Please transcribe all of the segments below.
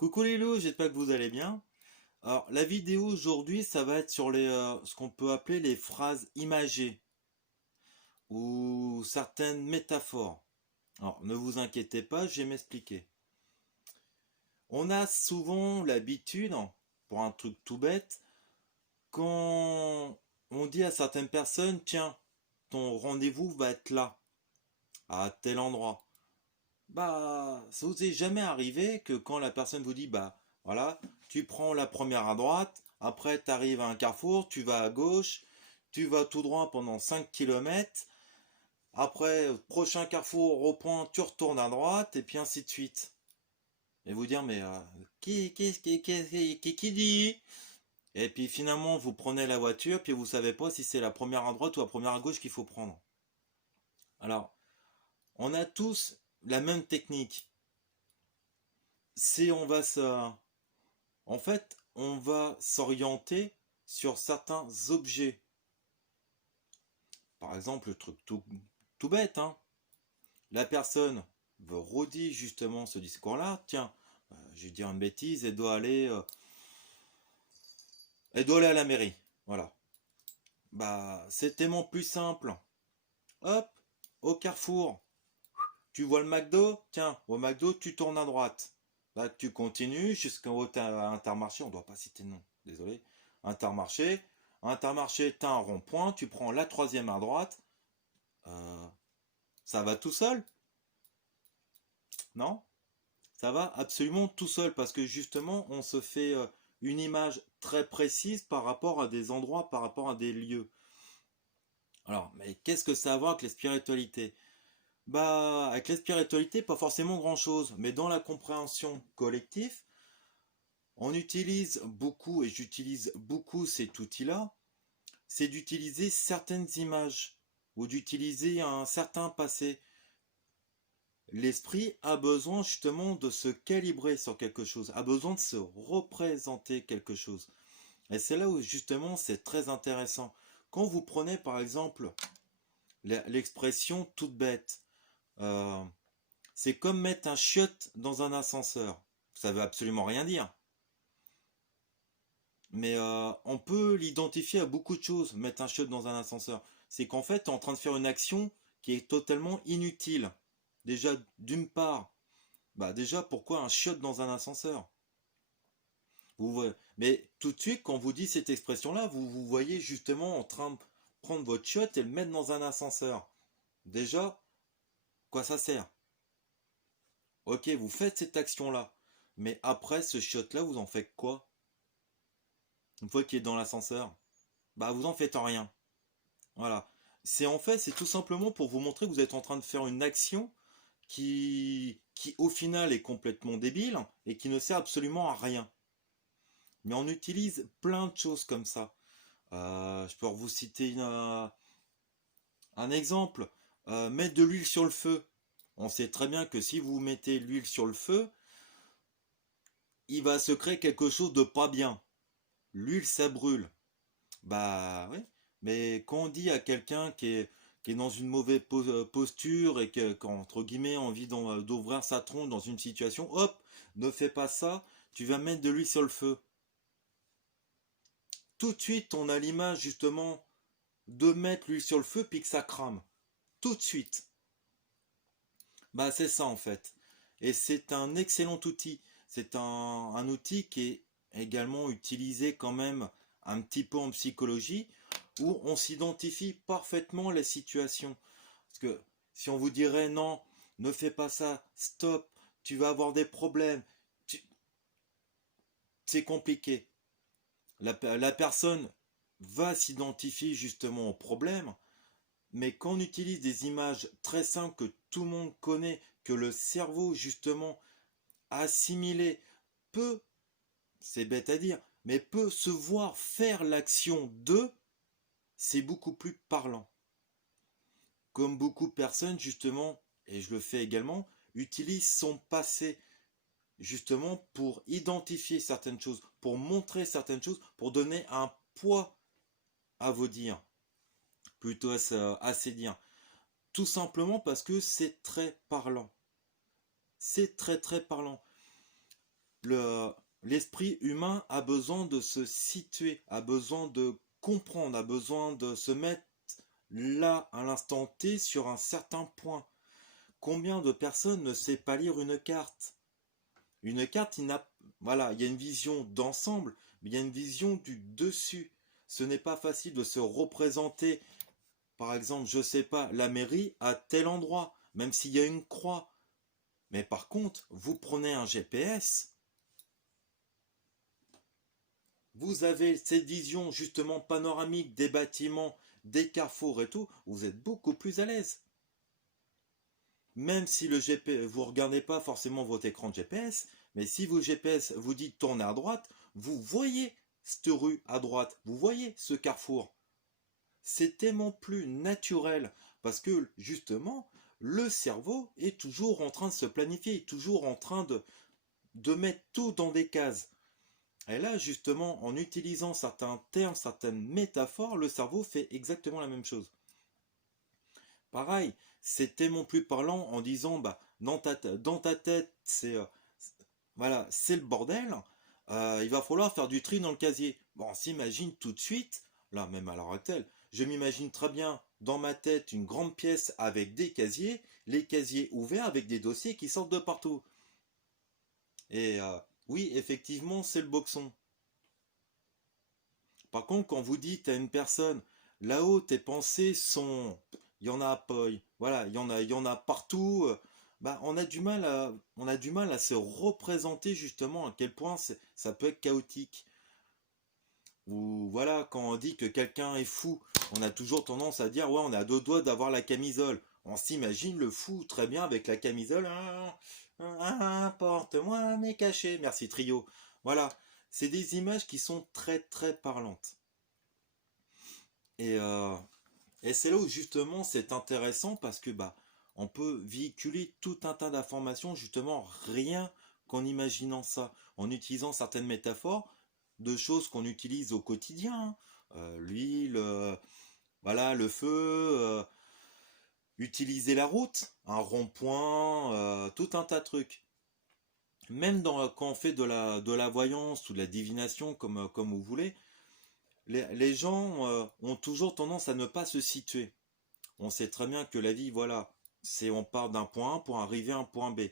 Coucou les loups, j'espère que vous allez bien. Alors, la vidéo aujourd'hui, ça va être sur ce qu'on peut appeler les phrases imagées ou certaines métaphores. Alors, ne vous inquiétez pas, je vais m'expliquer. On a souvent l'habitude, pour un truc tout bête, quand on dit à certaines personnes, tiens, ton rendez-vous va être là, à tel endroit. Bah, ça vous est jamais arrivé que quand la personne vous dit, bah, voilà, tu prends la première à droite, après tu arrives à un carrefour, tu vas à gauche, tu vas tout droit pendant 5 kilomètres, après, prochain carrefour, au point, tu retournes à droite, et puis ainsi de suite. Et vous dire, mais qui dit? Et puis finalement, vous prenez la voiture, puis vous savez pas si c'est la première à droite ou la première à gauche qu'il faut prendre. Alors, on a tous la même technique. Si on va se, En fait, on va s'orienter sur certains objets. Par exemple, le truc tout bête, hein. La personne veut redire justement ce discours-là. Tiens, je vais dire une bêtise, elle doit aller à la mairie. Voilà. Bah, c'est tellement plus simple. Hop, au carrefour, tu vois le McDo. Tiens, au McDo, tu tournes à droite. Là, tu continues jusqu'au Intermarché. On ne doit pas citer de nom, désolé. Intermarché. Intermarché, t'as un rond-point. Tu prends la troisième à droite. Euh, Ça va tout seul? Non? Ça va absolument tout seul parce que justement, on se fait une image très précise par rapport à des endroits, par rapport à des lieux. Alors, mais qu'est-ce que ça a à voir avec la spiritualité? Bah, avec la spiritualité, pas forcément grand-chose, mais dans la compréhension collective, on utilise beaucoup, et j'utilise beaucoup cet outil-là, c'est d'utiliser certaines images ou d'utiliser un certain passé. L'esprit a besoin justement de se calibrer sur quelque chose, a besoin de se représenter quelque chose. Et c'est là où justement c'est très intéressant. Quand vous prenez par exemple l'expression toute bête, euh, c'est comme mettre un chiotte dans un ascenseur. Ça veut absolument rien dire. Mais on peut l'identifier à beaucoup de choses, mettre un chiotte dans un ascenseur. C'est qu'en fait, tu es en train de faire une action qui est totalement inutile. Déjà, d'une part, bah déjà, pourquoi un chiotte dans un ascenseur? Mais tout de suite, quand vous dites cette expression-là, vous voyez justement en train de prendre votre chiotte et le mettre dans un ascenseur. Déjà, quoi ça sert? Ok, vous faites cette action-là. Mais après, ce chiotte-là, vous en faites quoi? Une fois qu'il est dans l'ascenseur? Bah, vous en faites rien. Voilà. C'est tout simplement pour vous montrer que vous êtes en train de faire une action qui au final est complètement débile et qui ne sert absolument à rien. Mais on utilise plein de choses comme ça. Je peux vous citer un exemple. Mettre de l'huile sur le feu. On sait très bien que si vous mettez l'huile sur le feu, il va se créer quelque chose de pas bien. L'huile, ça brûle. Bah oui. Mais quand on dit à quelqu'un qui est dans une mauvaise posture et qu'entre guillemets envie d'ouvrir sa tronche dans une situation, hop, ne fais pas ça, tu vas mettre de l'huile sur le feu. Tout de suite, on a l'image justement de mettre l'huile sur le feu puis que ça crame. Tout de suite. Bah c'est ça en fait. Et c'est un excellent outil. C'est un outil qui est également utilisé quand même un petit peu en psychologie où on s'identifie parfaitement les situations. Parce que si on vous dirait non, ne fais pas ça, stop, tu vas avoir des problèmes, c'est compliqué. La personne va s'identifier justement au problème, mais quand on utilise des images très simples que tout le monde connaît, que le cerveau justement a assimilé, peut, c'est bête à dire, mais peut se voir faire l'action de, c'est beaucoup plus parlant. Comme beaucoup de personnes justement, et je le fais également, utilisent son passé justement pour identifier certaines choses, pour montrer certaines choses, pour donner un poids à vos dires, plutôt à ces dires. Tout simplement parce que c'est très parlant. C'est très très parlant. le, l'esprit humain a besoin de se situer, a besoin de comprendre, a besoin de se mettre là, à l'instant T, sur un certain point. Combien de personnes ne sait pas lire une carte? Une carte, voilà, il y a une vision d'ensemble, mais il y a une vision du dessus. Ce n'est pas facile de se représenter, par exemple, je sais pas, la mairie à tel endroit, même s'il y a une croix. Mais par contre, vous prenez un GPS, vous avez cette vision justement panoramique des bâtiments, des carrefours et tout, vous êtes beaucoup plus à l'aise. Même si le GPS, vous ne regardez pas forcément votre écran de GPS, mais si vos GPS vous dit tournez à droite, vous voyez cette rue à droite, vous voyez ce carrefour. C'est tellement plus naturel parce que justement, le cerveau est toujours en train de se planifier, toujours en train de mettre tout dans des cases. Et là, justement, en utilisant certains termes, certaines métaphores, le cerveau fait exactement la même chose. Pareil, c'est tellement plus parlant en disant, bah, dans ta tête, voilà, c'est le bordel. Il va falloir faire du tri dans le casier. Bon, on s'imagine tout de suite, là, même à l'heure actuelle, je m'imagine très bien dans ma tête une grande pièce avec des casiers, les casiers ouverts avec des dossiers qui sortent de partout. Et oui, effectivement, c'est le boxon. Par contre, quand vous dites à une personne, là-haut, tes pensées sont, il y en a pas, voilà, il y en a partout. Bah, on a du mal à se représenter justement à quel point ça peut être chaotique. Ou voilà, quand on dit que quelqu'un est fou, on a toujours tendance à dire, ouais, on a deux doigts d'avoir la camisole. On s'imagine le fou très bien avec la camisole. Porte-moi mes cachets. Merci Trio. Voilà, c'est des images qui sont très très parlantes. Et, euh, et c'est là où justement c'est intéressant parce que bah on peut véhiculer tout un tas d'informations justement rien qu'en imaginant ça, en utilisant certaines métaphores de choses qu'on utilise au quotidien, hein. L'huile, voilà, le feu, utiliser la route, un rond-point, tout un tas de trucs. Même quand on fait de la voyance ou de la divination, comme vous voulez, les gens ont toujours tendance à ne pas se situer. On sait très bien que la vie, voilà, c'est on part d'un point A pour arriver à un point B.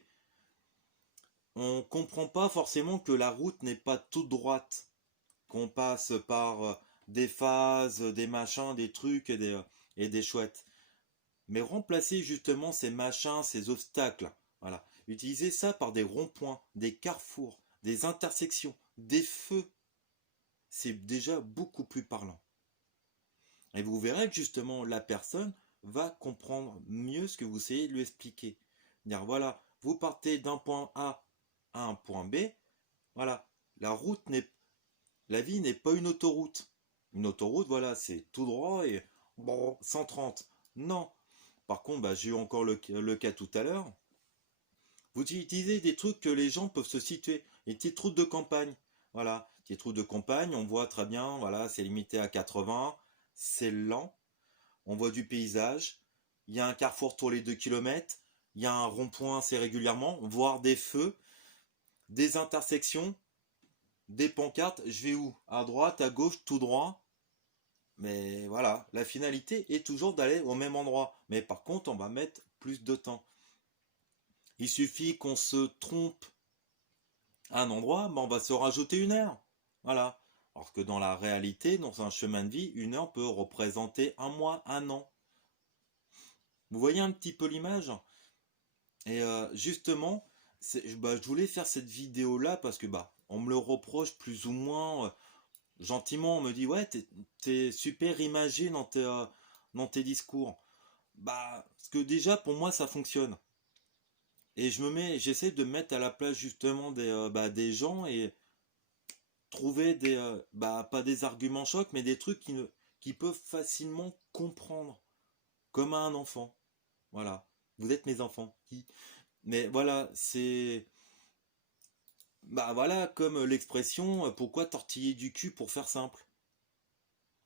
On comprend pas forcément que la route n'est pas toute droite, qu'on passe par des phases, des machins, des trucs et des chouettes. Mais remplacer justement ces machins, ces obstacles, voilà, utiliser ça par des ronds-points, des carrefours, des intersections, des feux, c'est déjà beaucoup plus parlant. Et vous verrez que justement la personne va comprendre mieux ce que vous essayez de lui expliquer. Dire voilà, vous partez d'un point A à un point B, voilà, la route n'est, la vie n'est pas une autoroute. Une autoroute, voilà, c'est tout droit et bon, 130. Non. Par contre, bah, j'ai eu encore le cas tout à l'heure. Vous utilisez des trucs que les gens peuvent se situer. Des petites routes de campagne. Voilà, petites routes de campagne, on voit très bien, voilà, c'est limité à 80, c'est lent, on voit du paysage, il y a un carrefour tous les 2 kilomètres, il y a un rond-point assez régulièrement, voire des feux, des intersections, des pancartes, je vais où? À droite, à gauche, tout droit. Mais voilà, la finalité est toujours d'aller au même endroit. Mais par contre, on va mettre plus de temps. Il suffit qu'on se trompe à un endroit, ben on va se rajouter une heure. Voilà. Alors que dans la réalité, dans un chemin de vie, une heure peut représenter un mois, un an. Vous voyez un petit peu l'image? Et justement, bah, je voulais faire cette vidéo-là parce que bah, on me le reproche plus ou moins gentiment. On me dit ouais, t'es super imagé dans tes discours. Bah, parce que déjà pour moi ça fonctionne. Et j'essaie de me mettre à la place justement bah, des gens et trouver bah, pas des arguments chocs, mais des trucs qui peuvent facilement comprendre, comme à un enfant. Voilà. Vous êtes mes enfants. Mais voilà, c'est. Bah voilà, comme l'expression pourquoi tortiller du cul pour faire simple.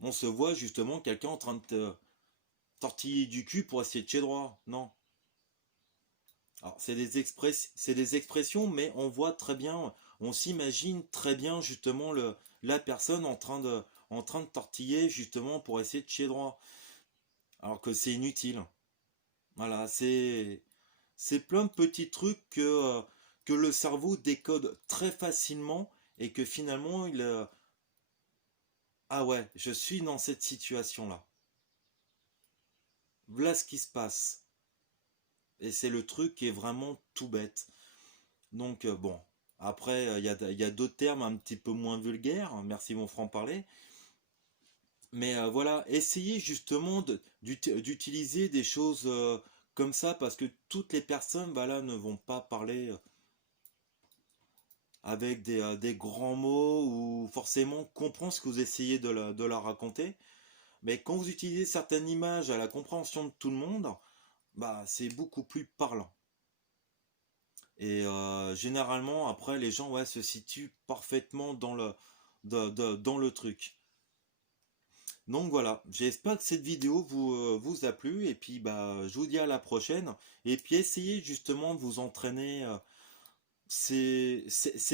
On se voit justement quelqu'un en train de te tortiller du cul pour essayer de chez droit. Non. Alors, c'est des expressions, mais on voit très bien, on s'imagine très bien justement la personne en train de tortiller justement pour essayer de chier droit. Alors que c'est inutile. Voilà, c'est plein de petits trucs que le cerveau décode très facilement et que finalement ah ouais, je suis dans cette situation-là. Voilà ce qui se passe. Et c'est le truc qui est vraiment tout bête. Donc bon, après il y a d'autres termes un petit peu moins vulgaires, hein, merci mon franc-parler, mais voilà, essayez justement d'utiliser des choses comme ça parce que toutes les personnes voilà, ne vont pas parler avec des grands mots ou forcément comprendre ce que vous essayez de leur raconter, mais quand vous utilisez certaines images à la compréhension de tout le monde, bah c'est beaucoup plus parlant. Et généralement, après, les gens ouais, se situent parfaitement dans le truc. Donc voilà, j'espère que cette vidéo vous a plu. Et puis, bah, je vous dis à la prochaine. Et puis, essayez justement de vous entraîner. C'est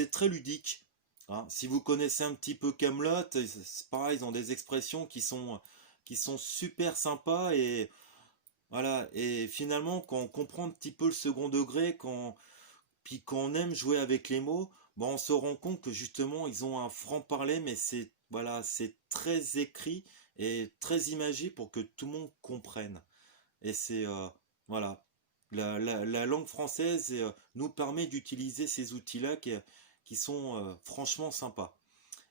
très ludique, hein. Si vous connaissez un petit peu Camelot, c'est pareil, ils ont des expressions qui sont super sympas. Et voilà, et finalement, quand on comprend un petit peu le second degré, puis quand on aime jouer avec les mots, bon, on se rend compte que justement ils ont un franc-parler, mais c'est voilà, c'est très écrit et très imagé pour que tout le monde comprenne. Et c'est voilà, la langue française nous permet d'utiliser ces outils-là qui sont franchement sympas.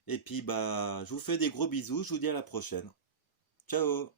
Et puis bah, je vous fais des gros bisous, je vous dis à la prochaine. Ciao!